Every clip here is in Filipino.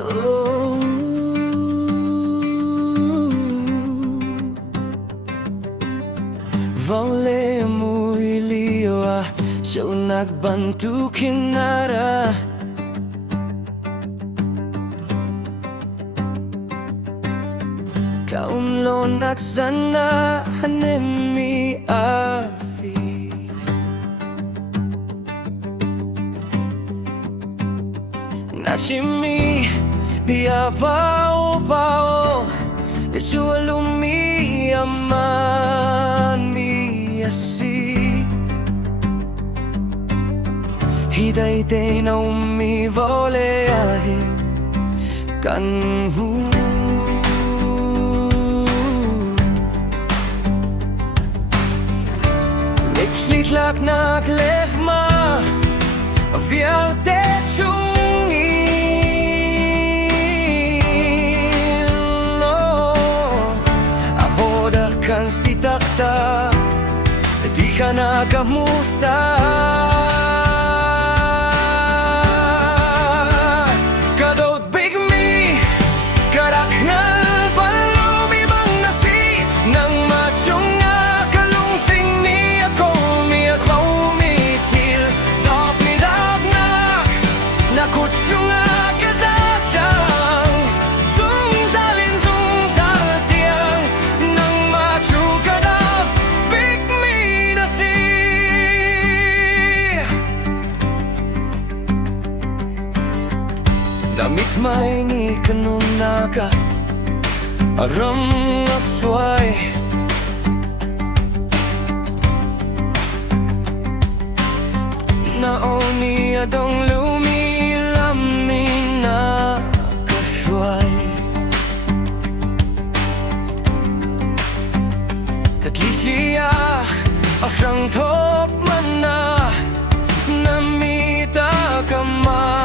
Oh, Vole muy liwa siya nagbantu kinara Kaunlo nagsana hanemi afi Nachimi biya pao Ichualumi amani asi Hiday na umi vole ahin kanhu Litlak naglehma Vialte chungin Ahoda kan sitakta Di ka nagamusa Kadot bigmi Karak na palumi mang nasi Nang machong Damit maingi kanunaka Aram asway Naoni adong lumilam ni nakasway Tatlisya asang top mana Namita kamay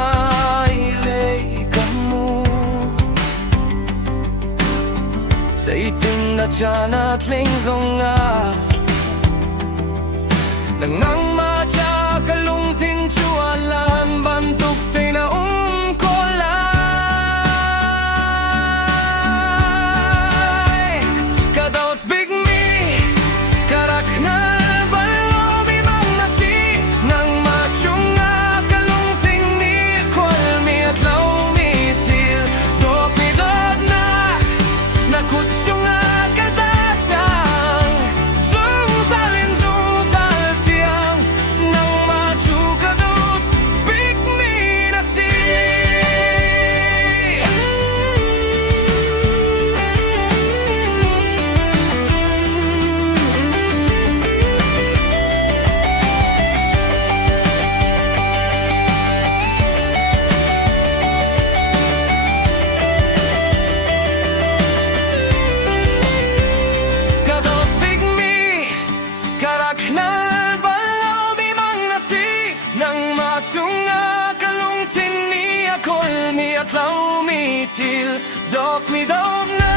Sa itin na tiyan at lingzong nga Nang matya kalung tinchualan Bantuk na umkolay Kadawt bigmi Karak na balumi mang nasi Nang matsyong nga kalung tingni Kwalmi at laumi til Dokidod na Nakutsyong agazatang Zung salin zung saltiang Nang machukadot Bigmi nasi Karaknal balumi mang nasi Nang matunga kalung tini akol mi at laumi til Dok mi dog na